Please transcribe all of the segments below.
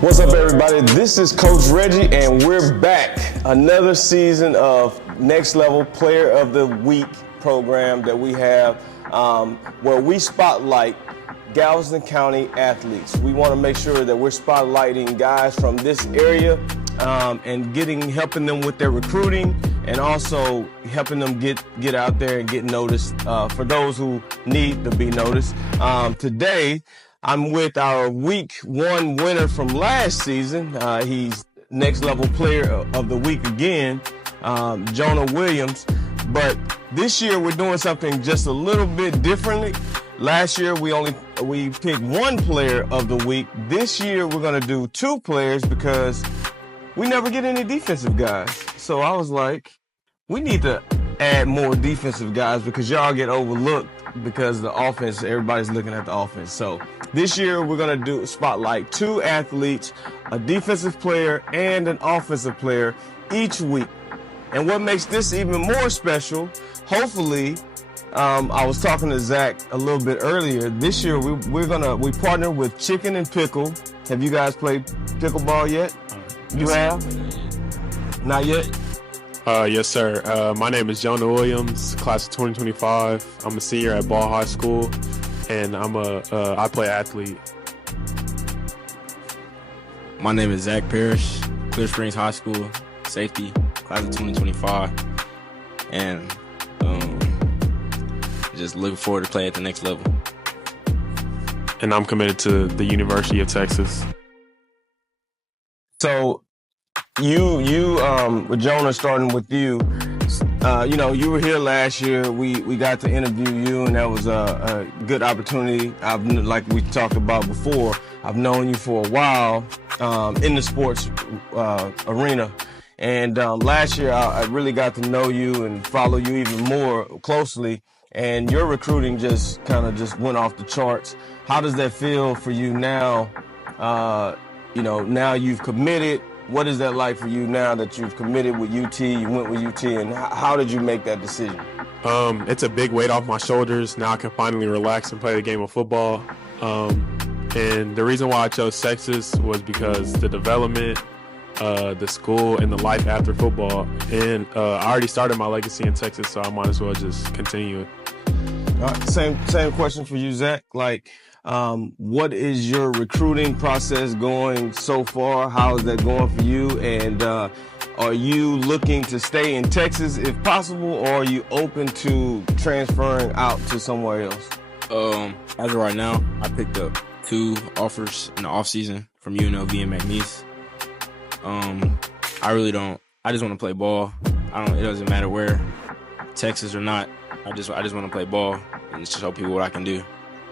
What's up, everybody? This is Coach Reggie, and we're back. Another season of Next Level Player of the Week program that we have, where we spotlight Galveston County athletes. We want to make sure that we're spotlighting guys from this area and helping them with their recruiting, and also helping them get out there and get noticed for those who need to be noticed. Today, I'm with our week one winner from last season. He's Next Level Player of the Week again, Jonah Williams. But this year we're doing something just a little bit differently. Last year we picked one player of the week. This year we're gonna do two players because we never get any defensive guys. So I was like, we need to add more defensive guys because y'all get overlooked because the offense, everybody's looking at the offense. So this year we're gonna spotlight two athletes, a defensive player and an offensive player each week. And what makes this even more special, hopefully, I was talking to Zach a little bit earlier. This year we partner with Chicken and Pickle. Have you guys played pickleball yet? You have? Not yet? Yes, sir. My name is Jonah Williams, class of 2025. I'm a senior at Ball High School, and I play athlete. My name is Zach Parish, Clear Springs High School, safety, class of 2025, and just looking forward to play at the next level. And I'm committed to the University of Texas. So you with Jonah, starting with you, you were here last year. We got to interview you, and that was a good opportunity. Like we talked about before, I've known you for a while in the sports arena. And last year, I really got to know you and follow you even more closely. And your recruiting just went off the charts. How does that feel for you now? Now you've committed. What is that like for you now that you've committed with UT, you went with UT, and how did you make that decision? It's a big weight off my shoulders. Now I can finally relax and play the game of football. And the reason why I chose Texas was because the development, the school, and the life after football. And I already started my legacy in Texas, so I might as well just continue it. All right, same question for you, Zach. What is your recruiting process going so far? How is that going for you? And are you looking to stay in Texas if possible, or are you open to transferring out to somewhere else? As of right now, I picked up 2 offers in the offseason from UNLV and McNeese. I just want to play ball. It doesn't matter where, Texas or not. I just want to play ball and just show people what I can do.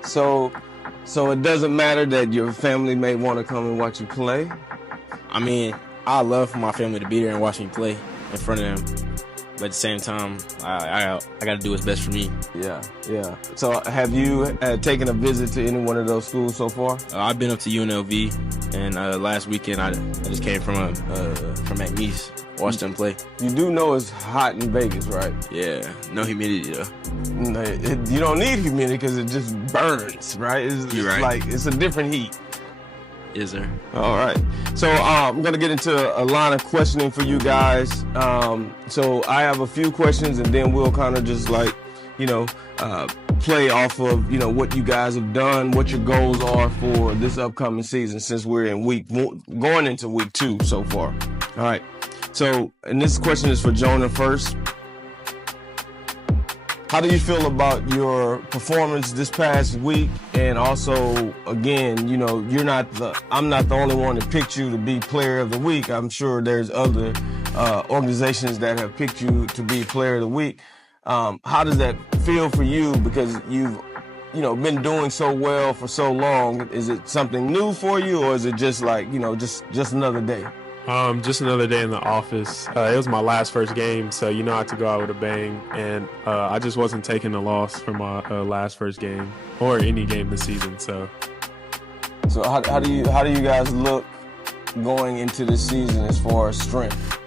So it doesn't matter that your family may want to come and watch you play? I mean, I love for my family to be there and watch me play in front of them. But at the same time, I got to do what's best for me. Yeah. So have you taken a visit to any one of those schools so far? I've been up to UNLV, and last weekend I just came from McNeese, watched them play. You do know it's hot in Vegas, right? Yeah, no humidity though. You don't need humidity because it just burns, right? You're right. It's a different heat. Yes, sir. All right. So I'm going to get into a line of questioning for you guys. So I have a few questions, and then we'll kind of just play off of, what you guys have done, what your goals are for this upcoming season since we're in going into week 2 so far. All right. So, and this question is for Jonah first. How do you feel about your performance this past week? And also, again, I'm not the only one that picked you to be player of the week. I'm sure there's other organizations that have picked you to be player of the week. How does that feel for you? Because you've, been doing so well for so long. Is it something new for you, or is it just just another day? Just another day in the office. It was my first game, so I had to go out with a bang, and I just wasn't taking the loss from my first game or any game this season. So how do you guys look going into this season as far as strength?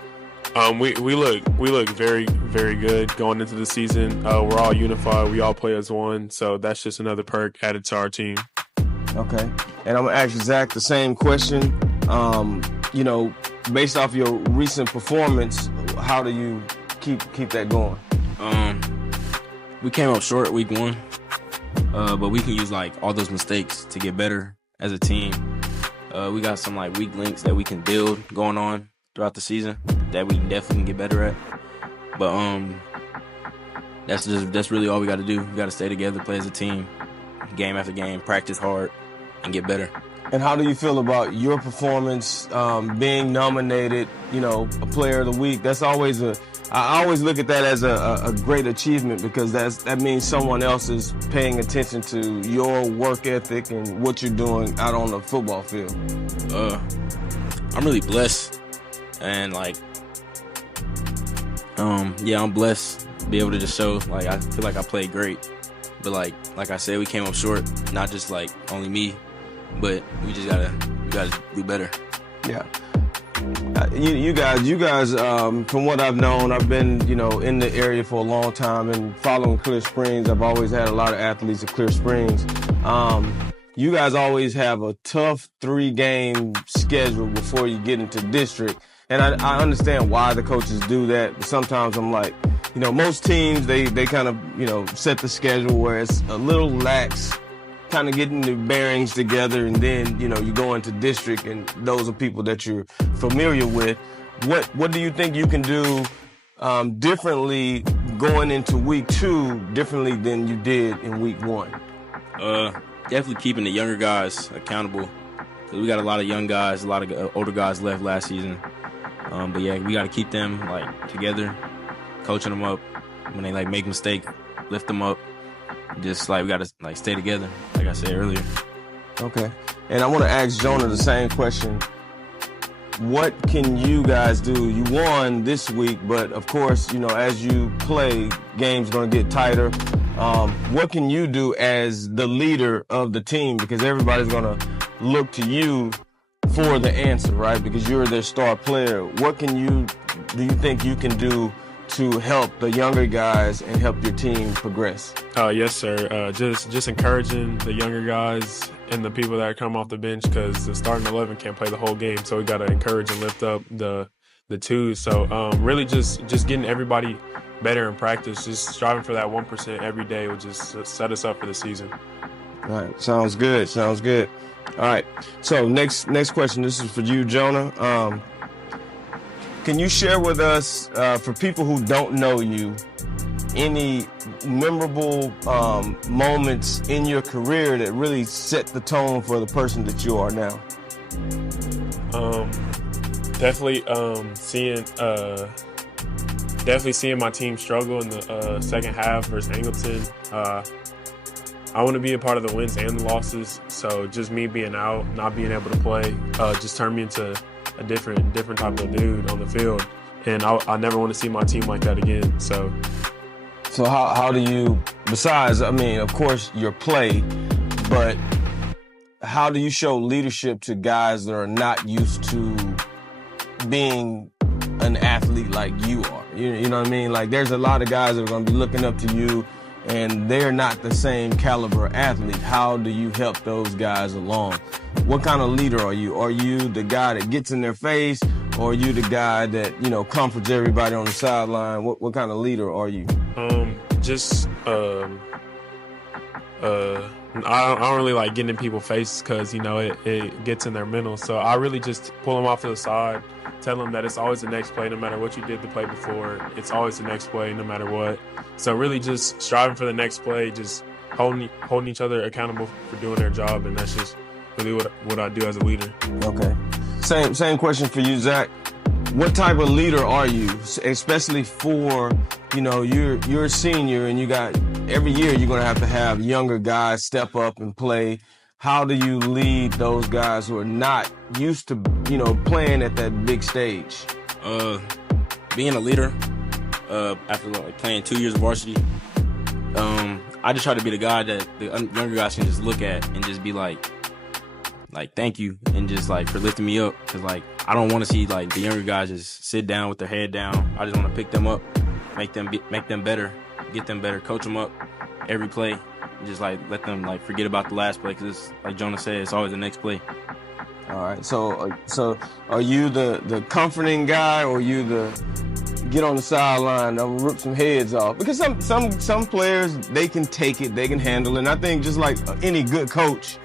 We look very, very good going into the season. We're all unified. We all play as one, so that's just another perk added to our team. Okay, and I'm gonna ask Zach the same question. Based off your recent performance, how do you keep that going? We came up short week 1, but we can use like all those mistakes to get better as a team. We got some like weak links that we can build going on throughout the season that we definitely can get better at. But that's really all we got to do. We got to stay together, play as a team, game after game, practice hard, and get better. And how do you feel about your performance, being nominated, a player of the week? That's always I always look at that as a great achievement, because that means someone else is paying attention to your work ethic and what you're doing out on the football field. I'm really blessed, and I'm blessed to be able to just show, I feel like I played great. But like I said, we came up short, not just only me, but we gotta do better. Yeah. You guys, from what I've known, I've been, in the area for a long time and following Clear Springs. I've always had a lot of athletes at Clear Springs. You guys always have a tough 3-game schedule before you get into district. And I understand why the coaches do that, but sometimes I'm like, most teams, they kind of, set the schedule where it's a little lax, kind of getting the bearings together, and then, you go into district, and those are people that you're familiar with. What do you think you can do differently going into week 2, differently than you did in week 1? Definitely keeping the younger guys accountable, because we got a lot of young guys, a lot of older guys left last season. But yeah, we got to keep them together, coaching them up. When they make mistakes, lift them up. Just we got to stay together, like I said earlier. Okay. And I want to ask Jonah the same question. What can you guys do? You won this week, but of course, as you play, games going to get tighter. What can you do as the leader of the team? Because everybody's going to look to you for the answer, right? Because you're their star player. What do you think you can do to help the younger guys and help your team progress? Yes, sir. Just encouraging the younger guys and the people that come off the bench, because the starting 11 can't play the whole game, so we got to encourage and lift up the twos. So really just getting everybody better in practice, just striving for that 1% every day will just set us up for the season. All right, sounds good. All right, so next question. This is for you, Jonah. Can you share with us, for people who don't know you, any memorable moments in your career that really set the tone for the person that you are now? Definitely seeing my team struggle in the second half versus Angleton. I want to be a part of the wins and the losses, so just me being out, not being able to play, just turned me into a different type of dude on the field, and I never want to see my team like that again. So how do you, besides, of course, your play, but how do you show leadership to guys that are not used to being an athlete like you are? You know what I mean? There's a lot of guys that are going to be looking up to you, and they're not the same caliber athlete. How do you help those guys along? What kind of leader are you? Are you the guy that gets in their face, or are you the guy that, comforts everybody on the sideline? What kind of leader are you? I don't really like getting in people's faces, because, it gets in their mental. So I really just pull them off to the side, tell them that it's always the next play, no matter what you did the play before. It's always the next play, no matter what. So really just striving for the next play, just holding each other accountable for doing their job, and that's just really what I do as a leader. Okay. Same question for you, Zach. What type of leader are you, especially for, you're a senior, and you got, every year you're going to have younger guys step up and play. How do you lead those guys who are not used to, playing at that big stage? Being a leader, after playing 2 years of varsity, I just try to be the guy that the younger guys can just look at and just be like, like thank you and just like for lifting me up, because like I don't want to see like the younger guys just sit down with their head down. I just want to pick them up, make them better, get them better, coach them up every play, and just like let them like forget about the last play, because it's like Jonah said, it's always the next play. All right. So are you the comforting guy, or you the get on the sideline and rip some heads off? Because some players, they can take it, they can handle it. And I think just like any good coach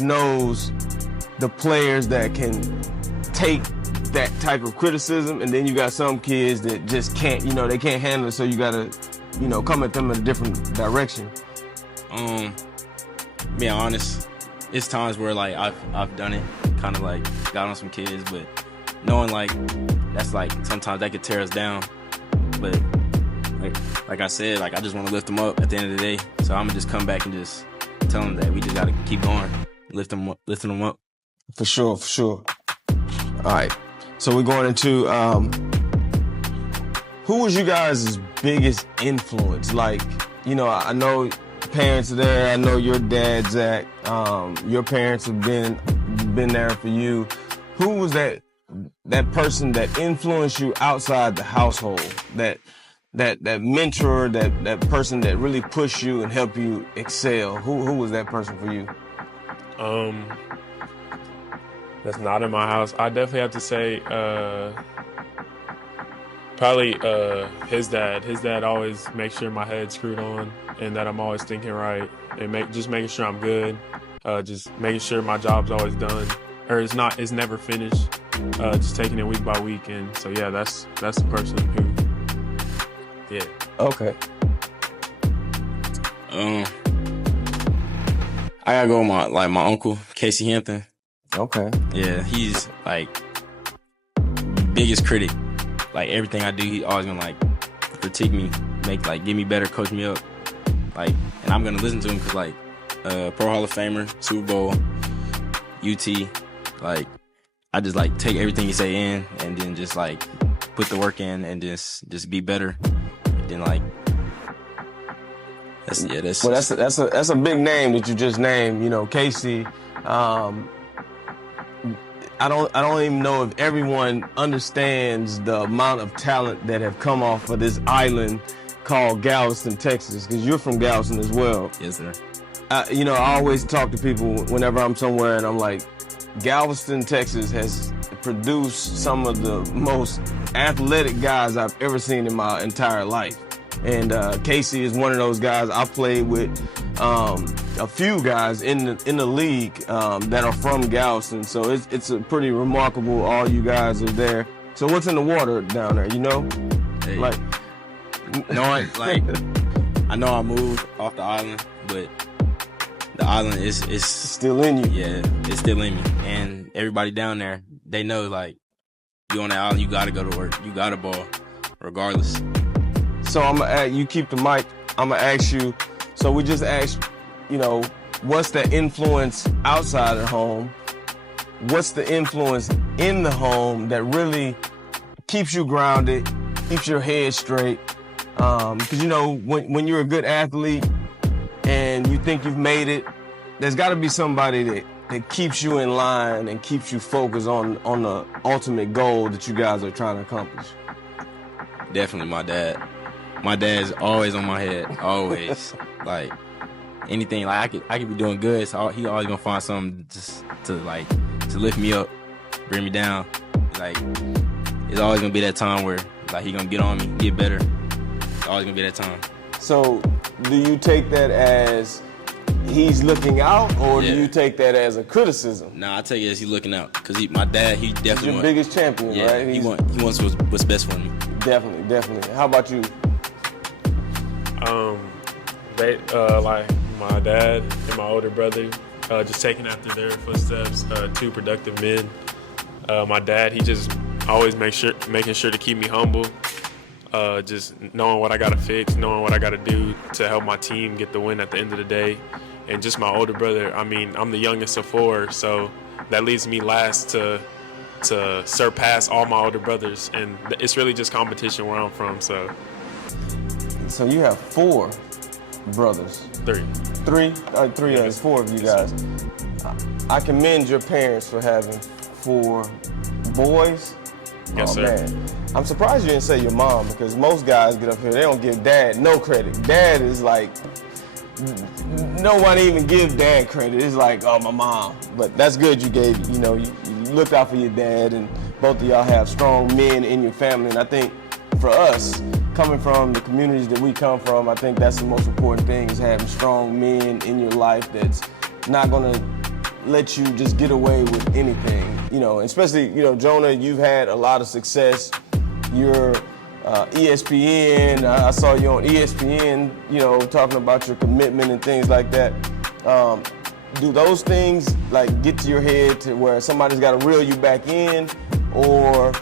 knows the players that can take that type of criticism, and then you got some kids that just can't, they can't handle it, so you gotta, come at them in a different direction. Being honest, it's times where like I've done it, kind of like got on some kids, but knowing like that's like sometimes that could tear us down. But like I said, like I just want to lift them up at the end of the day. So I'm gonna just come back and just tell them that we just gotta keep going, lifting them up. For sure. All right. So we're going into who was you guys' biggest influence? Like, I know parents are there. I know your dad, Zach. Your parents have been there for you. Who was that person that influenced you outside the household? That mentor, that person that really pushed you and helped you excel. Who was that person for you? That's not in my house. I definitely have to say probably his dad. His dad always makes sure my head's screwed on and that I'm always thinking right, and just making sure I'm good. Just making sure my job's always done, or it's never finished. Just taking it week by week, and so yeah, that's the person who. Yeah. Okay. I gotta go with my uncle, Casey Hampton. Okay. Yeah, he's like biggest critic. Like everything I do, he always gonna like critique me, get me better, coach me up. Like, and I'm gonna listen to him because like Pro Hall of Famer, Super Bowl, UT. Like, I just like take everything he say in, and then just like put the work in, and just be better. And then like that's. Well, that's a big name that you just named. Casey. I don't even know if everyone understands the amount of talent that have come off of this island called Galveston, Texas, because you're from Galveston as well. Yes, sir. I always talk to people whenever I'm somewhere, and I'm like, Galveston, Texas has produced some of the most athletic guys I've ever seen in my entire life. And Casey is one of those guys. I've played with a few guys in the league that are from Galveston, so it's a pretty remarkable. All you guys are there. So what's in the water down there? Hey. Like I know I moved off the island, but the island is still in you. Yeah, it's still in me, and everybody down there, they know like you on the island, you gotta go to work, you gotta ball, regardless. So I'm gonna you keep the mic. I'm gonna ask you. So we just asked, what's the influence outside of home? What's the influence in the home that really keeps you grounded, keeps your head straight? Because when you're a good athlete and you think you've made it, there's got to be somebody that keeps you in line and keeps you focused on the ultimate goal that you guys are trying to accomplish. Definitely my dad. My dad's always on my head, always. Like anything, like I could be doing good, so he always gonna find something just to lift me up, bring me down. Like it's always gonna be that time where like he gonna get on me, get better. It's always gonna be that time. So do you take that as he's looking out, or Yeah. do you take that as a criticism? Nah, I take it as he looking out, cause my dad, he definitely He's your want, biggest champion, yeah, right? he wants what's best for me. Definitely. How about you? Like my dad and my older brother, just taking after their footsteps, two productive men. My dad, he just always making sure to keep me humble, just knowing what I gotta fix, knowing what I gotta do to help my team get the win at the end of the day. And just my older brother, I mean, I'm the youngest of four, so that leaves me last to surpass all my older brothers, and it's really just competition where I'm from. So you have four brothers. three. Three? Three, Yeah, there's four of you guys. I commend your parents for having 4 boys. Yes, Oh, sir. man. I'm surprised you didn't say your mom, because most guys get up here, they don't give dad no credit. Dad is like, no one even gives dad credit. It's like, oh, my mom. But that's good you gave, you looked out for your dad, and both of y'all have strong men in your family. And I think for us, coming from the communities that we come from, I think that's the most important thing, is having strong men in your life that's not gonna let you just get away with anything. Especially, Jonah, you've had a lot of success. You're ESPN. I saw you on ESPN, talking about your commitment and things like that. Do those things like get to your head to where somebody's got to reel you back in, or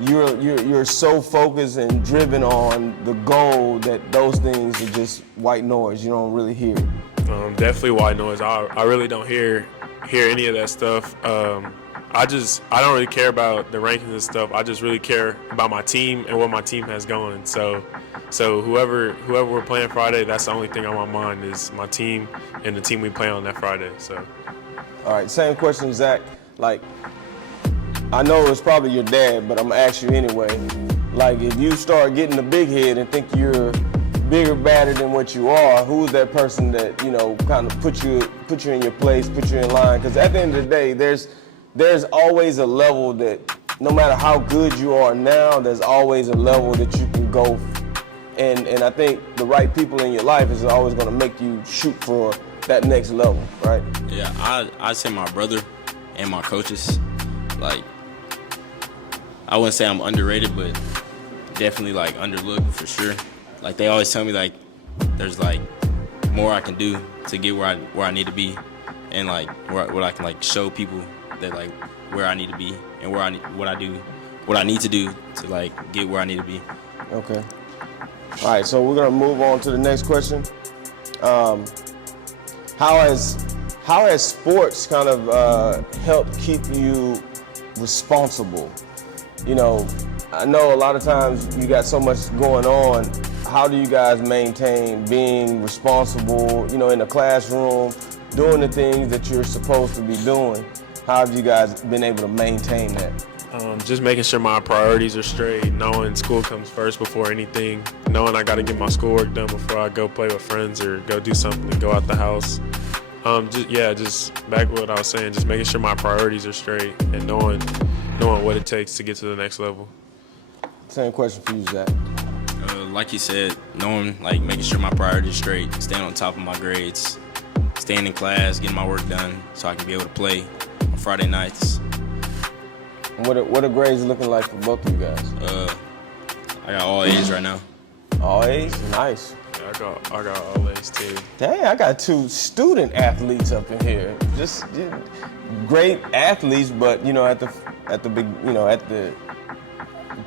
you're so focused and driven on the goal that those things are just white noise? You don't really hear it. Definitely white noise. I really don't hear any of that stuff. I don't really care about the rankings and stuff. I just really care about my team and what my team has going. So whoever we're playing Friday, that's the only thing on my mind is my team and the team we play on that Friday. So. All right, same question, Zach. Like, I know it's probably your dad, but I'm gonna ask you anyway. Like, if you start getting the big head and think you're bigger, badder than what you are, who's that person that kind of put you in your place, put you in line? Because at the end of the day, there's always a level that, no matter how good you are now, there's always a level that you can go. And I think the right people in your life is always going to make you shoot for that next level, right? Yeah, I'd say my brother and my coaches. Like, I wouldn't say I'm underrated, but definitely like underlooked for sure. Like, they always tell me like there's like more I can do to get where I need to be, and like what I can like show people that like where I need to be and what I need to do to like get where I need to be. Okay. All right, so we're gonna move on to the next question. How has sports kind of helped keep you responsible? I know a lot of times you got so much going on. How do you guys maintain being responsible, in the classroom, doing the things that you're supposed to be doing? How have you guys been able to maintain that? Just making sure my priorities are straight, knowing school comes first before anything, knowing I got to get my schoolwork done before I go play with friends or go do something, go out the house. Just back to what I was saying, just making sure my priorities are straight and knowing what it takes to get to the next level. Same question for you, Zach. Like you said, making sure my priorities are straight, staying on top of my grades, staying in class, getting my work done so I can be able to play on Friday nights. What are grades looking like for both of you guys? I got all A's right now. All A's? Nice. Yeah, I got all A's too. Dang, I got 2 student athletes up in here. Just great athletes, but at the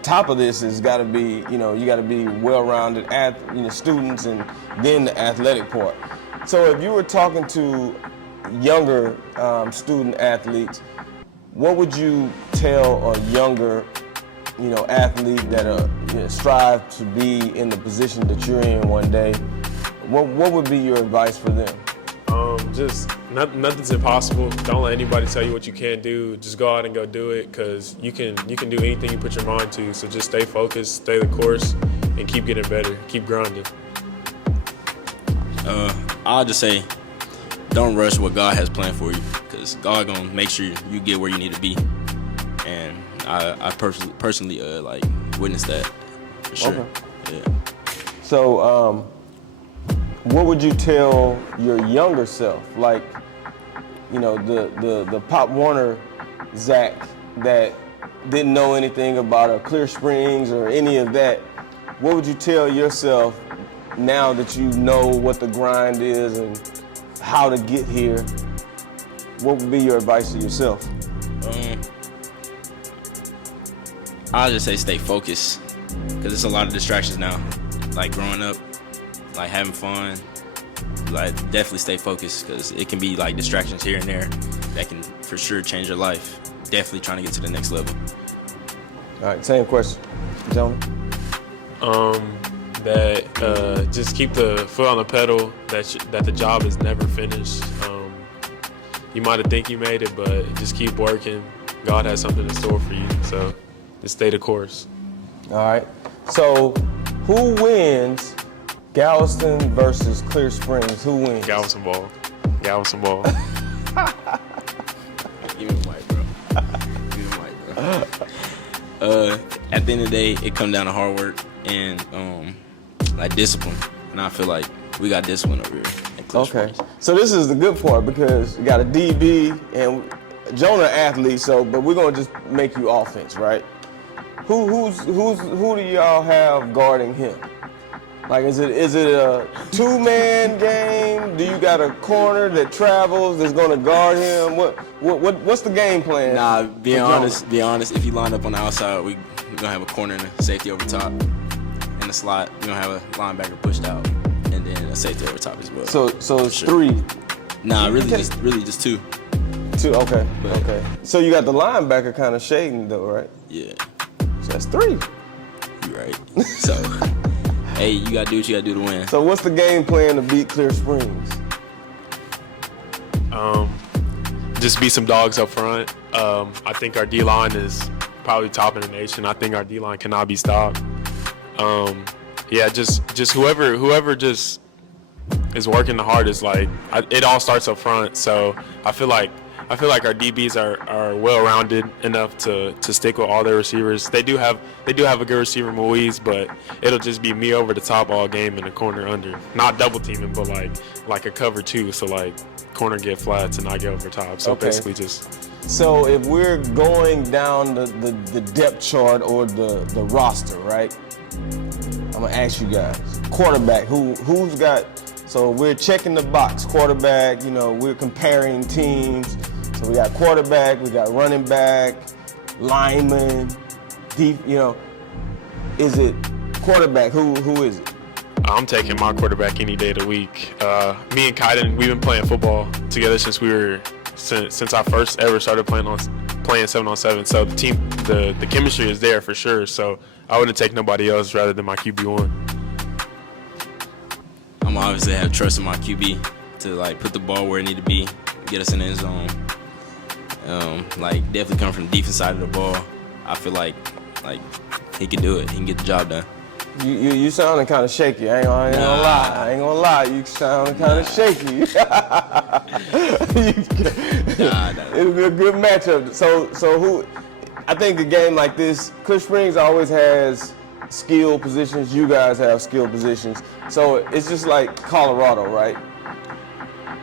top of this has got to be, you got to be well-rounded students, and then the athletic part. So if you were talking to younger student athletes, what would you tell a younger, athlete that strive to be in the position that you're in one day? What would be your advice for them? Just nothing's impossible. Don't let anybody tell you what you can't do. Just go out and go do it, because you can do anything you put your mind to. So just stay focused, stay the course, and keep getting better. Keep grinding. I'll just say, don't rush what God has planned for you, because God gonna make sure you get where you need to be. And I personally witnessed that for sure. Okay. Yeah. So, what would you tell your younger self, like, the Pop Warner Zach that didn't know anything about a Clear Springs or any of that? What would you tell yourself now that you know what the grind is and how to get here? What would be your advice to yourself? I'll just say stay focused, because there's a lot of distractions now. Like growing up, like having fun, like definitely stay focused, because it can be like distractions here and there that can for sure change your life. Definitely trying to get to the next level. All right, same question, Jonah. That just keep the foot on the pedal. That the job is never finished. you might have think you made it, but just keep working. God has something in store for you. So just stay the course. All right. So who wins Galveston versus Clear Springs? Who wins? Galveston ball. Galveston ball. Give me the mic, bro. Give me the mic, bro. At the end of the day, it comes down to hard work and like discipline. And I feel like we got discipline over here at Clear Okay. Springs. So this is the good part because you got a DB and Jonah athlete. So, but we're gonna just make you offense, right? Who do y'all have guarding him? Like, is it a 2-man game? Do you got a corner that travels that's gonna guard him? What's the game plan? Nah, being honest, if you line up on the outside, we're gonna have a corner and a safety over top. In the slot, we're gonna have a linebacker pushed out, and then a safety over top as well. So it's Sure. 3. Nah, really just two. 2. Okay. But- Okay. So you got the linebacker kind of shading though, right? Yeah, So that's 3. you right. So, hey, you gotta do what you gotta do to win. So what's the game plan to beat Clear Springs? Just be some dogs up front. I think our D-line is probably top in the nation. I think our D-line cannot be stopped. Just whoever just is working the hardest. Like it all starts up front. So I feel like our DBs are well-rounded enough to stick with all their receivers. They do have a good receiver, Moise, but it'll just be me over the top all game in the corner under. Not double teaming, but like a cover 2. So like corner get flats and I get over top. So Okay. basically just. So if we're going down the depth chart or the roster, right? I'm gonna ask you guys. Quarterback, who's got? So we're checking the box. Quarterback, we're comparing teams. So we got quarterback, we got running back, lineman, deep. Is it quarterback? Who is it? I'm taking my quarterback any day of the week. Me and Kaiden, we've been playing football together since I first ever started playing 7-on-7. So the team, the chemistry is there for sure. So I wouldn't take nobody else rather than my QB1. I'm obviously have trust in my QB to like put the ball where it need to be, get us in the end zone. Definitely come from the defense side of the ball. I feel like he can do it. He can get the job done. You sounding kind of shaky. I ain't gonna lie. You sounding kind of shaky. Nah. It'll be a good matchup. So who? I think a game like this, Clear Springs always has skill positions. You guys have skill positions. So it's just like Colorado, right?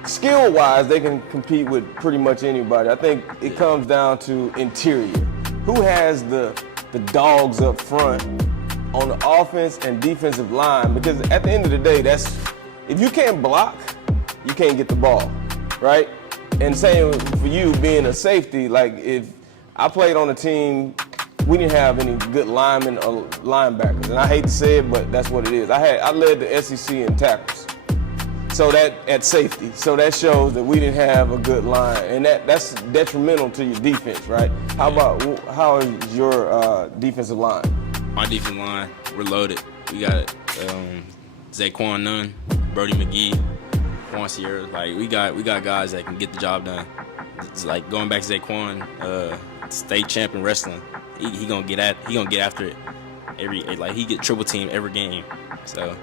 Skill-wise, they can compete with pretty much anybody. I think it comes down to interior. Who has the dogs up front on the offense and defensive line? Because at the end of the day, if you can't block, you can't get the ball, right? And same for you being a safety, like if I played on a team, we didn't have any good linemen or linebackers. And I hate to say it, but that's what it is. I led the SEC in tackles. So that at safety. So that shows that we didn't have a good line. And that's detrimental to your defense, right? How is your defensive line? My defensive line, we're loaded. We got Zaquan Nunn, Brody McGee, Juan Sierra. Like we got guys that can get the job done. It's like going back to Zaquan, state champion wrestling. He gonna get after it he get triple team every game. So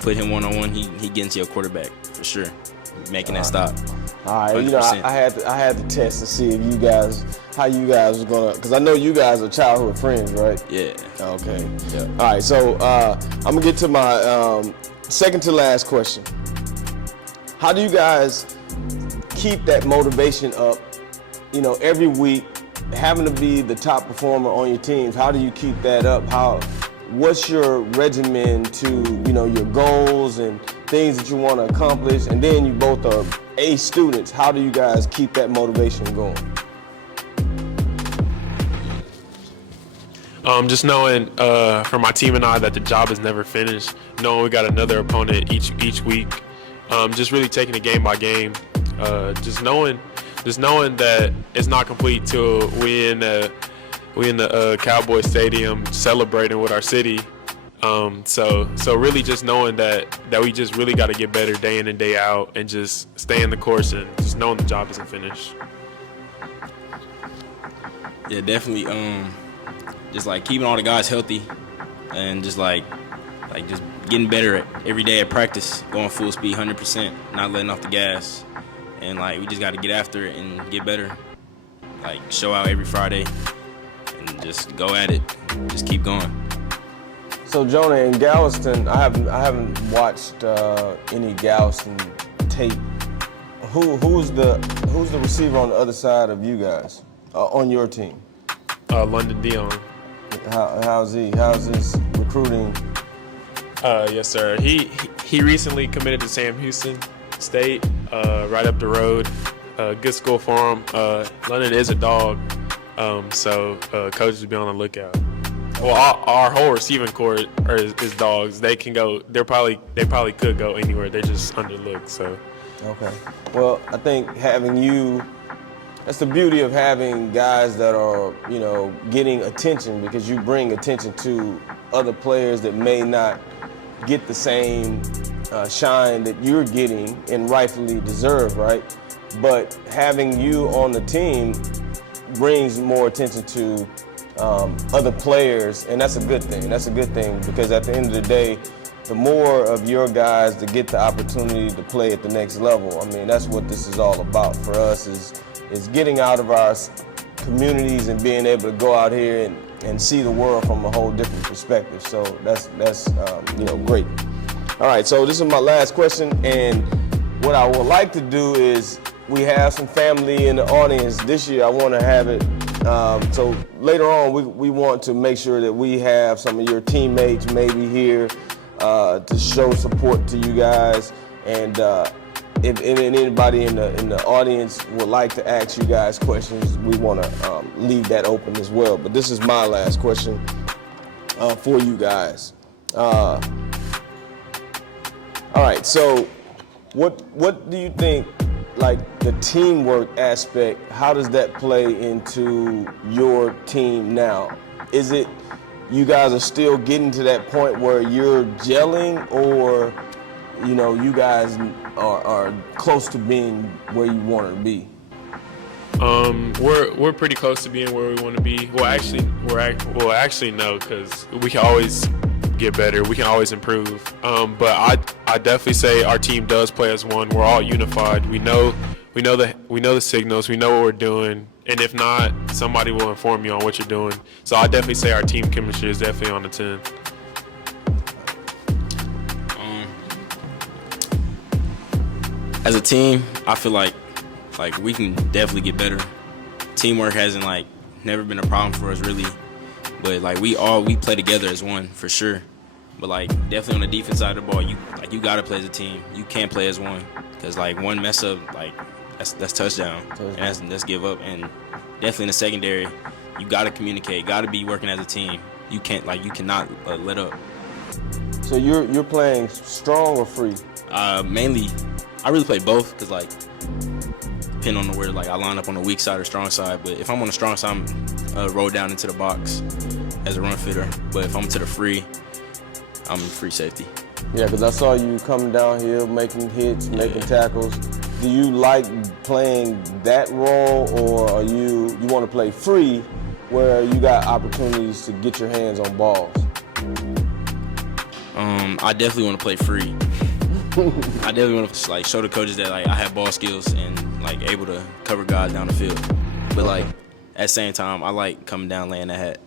put him 1-on-1, he get into your quarterback for sure, making that stop. All right, 100%. I had to test to see how you guys was gonna, because I know you guys are childhood friends, right? Yeah. Okay. Yeah. All right, so I'm gonna get to my second to last question. How do you guys keep that motivation up? Every week, having to be the top performer on your teams. How do you keep that up? What's your regimen to your goals and things that you want to accomplish? And then you both are A students. How do you guys keep that motivation going? Just knowing for my team and I that the job is never finished. Knowing we got another opponent each week. Just really taking it game by game. Just knowing that it's not complete till we in the Cowboy Stadium celebrating with our city. So really just knowing that we just really got to get better day in and day out and just stay in the course and just knowing the job isn't finished. Yeah, definitely. Just like keeping all the guys healthy and just like just getting better every day at practice, going full speed, 100%, not letting off the gas. And like we just got to get after it and get better. Like show out every Friday and just go at it. Just keep going. So Jonah, in Galveston, I haven't watched any Galveston tape. Who's the receiver on the other side of you guys on your team? London Dion. How's he? How's his recruiting? Yes, sir. He recently committed to Sam Houston State, right up the road. Good school for him. London is a dog, so coaches be on the lookout. Well, our whole receiving corps is dogs. They can go. They probably could go anywhere. They're just underlooked. So. Okay. Well, I think having you. That's the beauty of having guys that are, getting attention, because you bring attention to other players that may not get the same shine that you're getting and rightfully deserve, right? But having you on the team brings more attention to other players, and that's a good thing. That's a good thing, because at the end of the day, the more of your guys that get the opportunity to play at the next level, I mean, that's what this is all about for us, is getting out of our communities and being able to go out here and see the world from a whole different perspective. So that's great. All right, so this is my last question, and what I would like to do is, we have some family in the audience this year. I want to have it, so later on we want to make sure that we have some of your teammates maybe here to show support to you guys, and if anybody in the audience would like to ask you guys questions, we want to leave that open as well. But this is my last question for you guys. All right, so what do you think, like the teamwork aspect, how does that play into your team now? Is it you guys are still getting to that point where you're gelling, or you guys are close to being where you want to be? We're pretty close to being where we want to be. Well, actually no, because we can always get better. We can always improve. But I definitely say our team does play as one. We're all unified. We know the signals. We know what we're doing. And if not, somebody will inform you on what you're doing. So I definitely say our team chemistry is definitely on the 10. As a team, I feel like we can definitely get better. Teamwork hasn't never been a problem for us really, but we play together as one for sure. But definitely on the defense side of the ball, you gotta play as a team. You can't play as one, because one mess up that's touchdown, and that's give up. And definitely in the secondary, you gotta communicate, gotta be working as a team. You cannot let up. So you're playing strong or free? Mainly, I really play both, because depending on where I line up on the weak side or strong side. But if I'm on the strong side, I'm roll down into the box as a run fitter. But if I'm to the free, I'm free safety. Yeah, because I saw you coming downhill, making hits, making tackles. Do you like playing that role, or are you want to play free, where you got opportunities to get your hands on balls? I definitely want to play free. I definitely want to show the coaches that I have ball skills and able to cover guys down the field. But at the same time, I like coming down, laying the hat.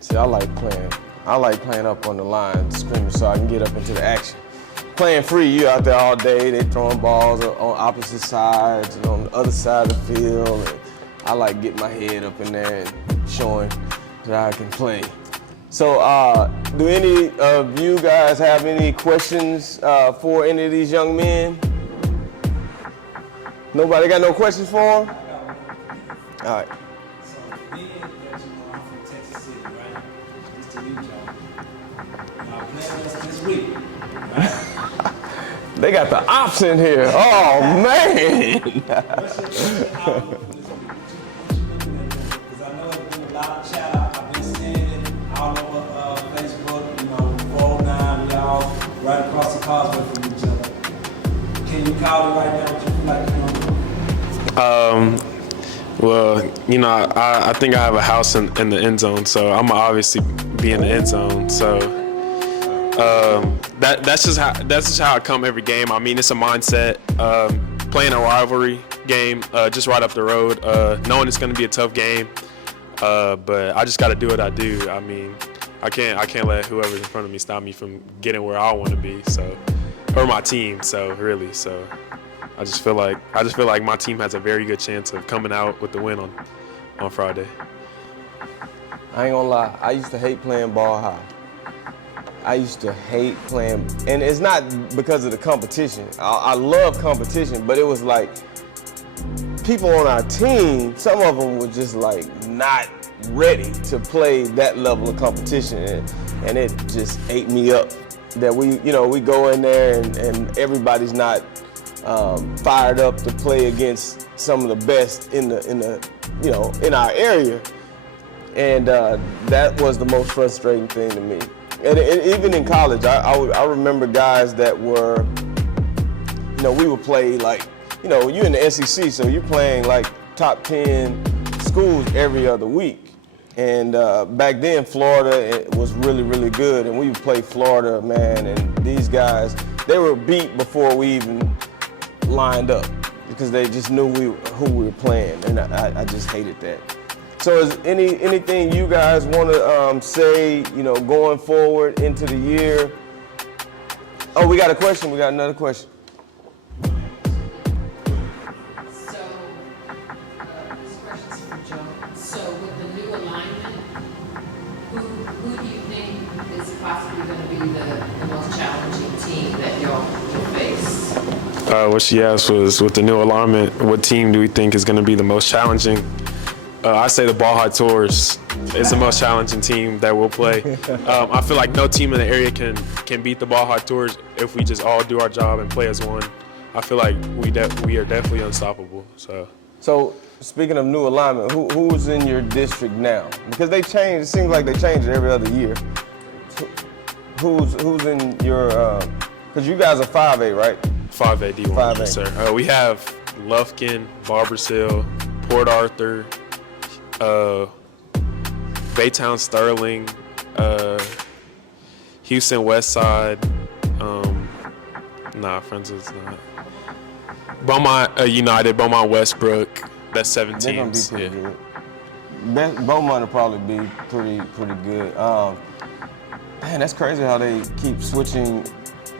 See, I like playing up on the line, screaming, so I can get up into the action. Playing free, you out there all day, they throwing balls on opposite sides and on the other side of the field. And I like getting my head up in there and showing that I can play. So do any of you guys have any questions for any of these young men? Nobody got no questions for them? All right. So being that I'm from Texas City, right? Just to you, John. Y'all playing us this week, right? They got the ops in here. Oh, man. What's your outlook for this week? What you looking at? Because I know it's been a lot of chat. I've been seeing it all over Facebook, right now what you feel like you're going to do? Well, you know, I think I have a house in the end zone, so I'm gonna obviously be in the end zone. So that's just how I come every game. I mean, it's a mindset. Playing a rivalry game just right up the road, knowing it's gonna be a tough game, but I just got to do what I do. I mean, I can't let whoever's in front of me stop me from getting where I want to be. So, or my team. So I just feel like my team has a very good chance of coming out with the win on Friday. I ain't gonna lie, I used to hate playing ball high. I used to hate playing, and it's not because of the competition. I love competition, but it was like people on our team, some of them were just like not ready to play that level of competition, and it just ate me up. That we go in there and everybody's not fired up to play against some of the best in our area, and that was the most frustrating thing to me. And even in college, I remember guys that were, we would play like, you're in the SEC, so you're playing like top 10 schools every other week. And back then, Florida was really, really good, and we would play Florida, man, and these guys, they were beat before we even lined up because they just knew who we were playing, and I just hated that. So is anything you guys want to say, going forward into the year? Oh, we got a question. We got another question. So, this question's for Joe. So, with the new alignment, who do you think is possibly going to be the most challenging team that you'll face? What she asked was, with the new alignment, what team do we think is going to be the most challenging? I say the Ball High Tours is the most challenging team that we'll play. I feel like no team in the area can beat the Ball High Tours if we just all do our job and play as one. I feel like we are definitely unstoppable. So speaking of new alignment, who's in your district now? Because they change. It seems like they change it every other year. Who's in your? Because you guys are 5A, right? 5A D1, 5A. yes, sir. We have Lufkin, Barboursville, Port Arthur, Baytown Sterling, Houston Westside, Friendswood's not. Beaumont United, Beaumont Westbrook, that's 7 They're gonna be teams. pretty good. Beaumont will probably be pretty good. Man, that's crazy how they keep switching.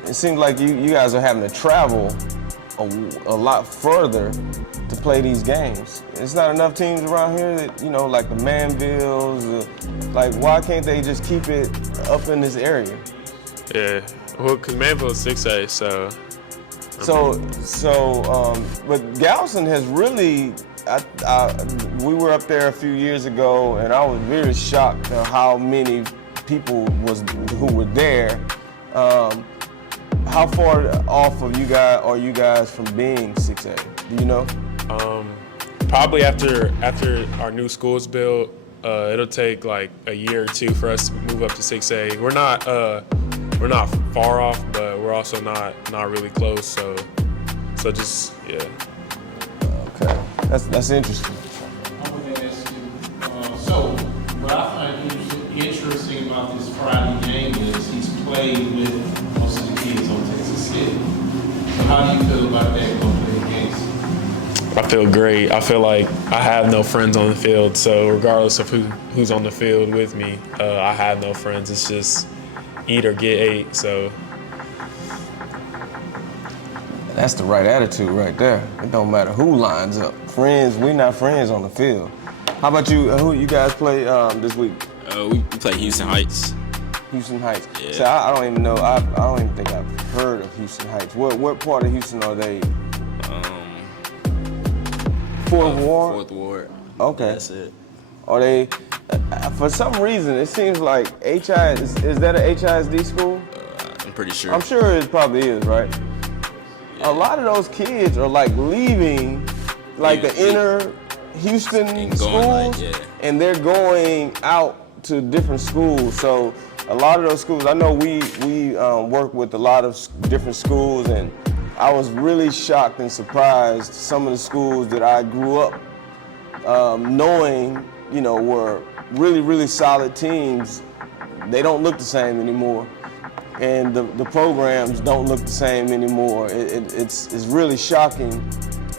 It seems like you guys are having to travel a lot further to play these games. It's not enough teams around here that, like the Manvilles, like why can't they just keep it up in this area? Yeah, well, because Manville is 6A, so. But Galveston has really, we were up there a few years ago, and I was very shocked at how many people who were there. How far off of you guys from being 6A? Do you know? Probably after our new school's built, it'll take like a year or two for us to move up to 6A. We're not far off, but we're also not really close. So just yeah. Okay, that's interesting. I want to ask you. So what I find interesting about this Friday game is he's played with most of the kids on Texas City. So how do you feel about that going to play games? I feel great. I feel like I have no friends on the field, so regardless of who's on the field with me, I have no friends. It's just eat or get ate. So That's the right attitude right there. It don't matter who lines up. Friends, we not friends on the field. How about you? Who you guys play this week? We play Houston Heights. Houston Heights. Yeah. So I don't even know. I don't even think I've heard of Houston Heights. What part of Houston are they? Fourth Ward. Fourth Ward. Okay. That's it. Are they? For some reason, it seems like is that a HISD school? I'm pretty sure. I'm sure it probably is, right? Yeah. A lot of those kids are like leaving, like the inner Houston And schools, going, like, yeah. and they're going out to different schools. So a lot of those schools, I know we work with a lot of different schools, and I was really shocked and surprised some of the schools that I grew up knowing, were really, really solid teams. They don't look the same anymore. And the programs don't look the same anymore. It's really shocking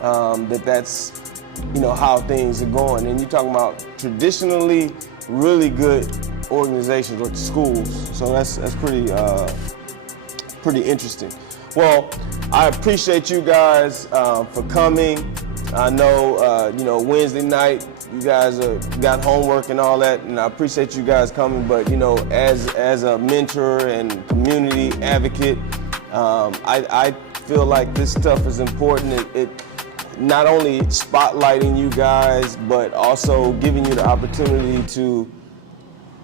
that's how things are going. And you're talking about traditionally really good organizations or schools. So that's pretty interesting. Well, I appreciate you guys for coming. I know Wednesday night you guys got homework and all that, and I appreciate you guys coming. But as a mentor and community advocate, I feel like this stuff is important. It not only spotlighting you guys, but also giving you the opportunity to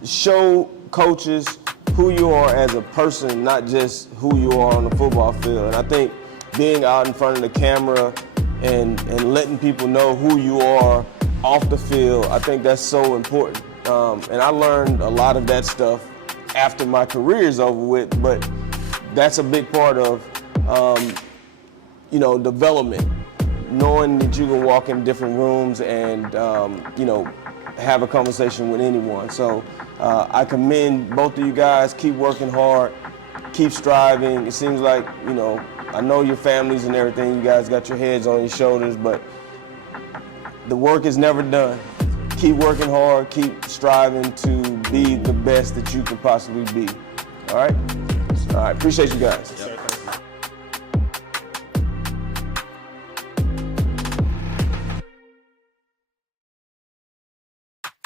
show coaches who you are as a person, not just who you are on the football field. And I think being out in front of the camera and letting people know who you are off the field, I think that's so important. And I learned a lot of that stuff after my career is over with, but that's a big part of, development. Knowing that you can walk in different rooms and, have a conversation with anyone. So I commend both of you guys. Keep working hard, keep striving. It seems like, I know your families and everything, you guys got your heads on your shoulders, but the work is never done. Keep working hard, keep striving to be the best that you can possibly be. All right? All right, appreciate you guys. Yes, sir.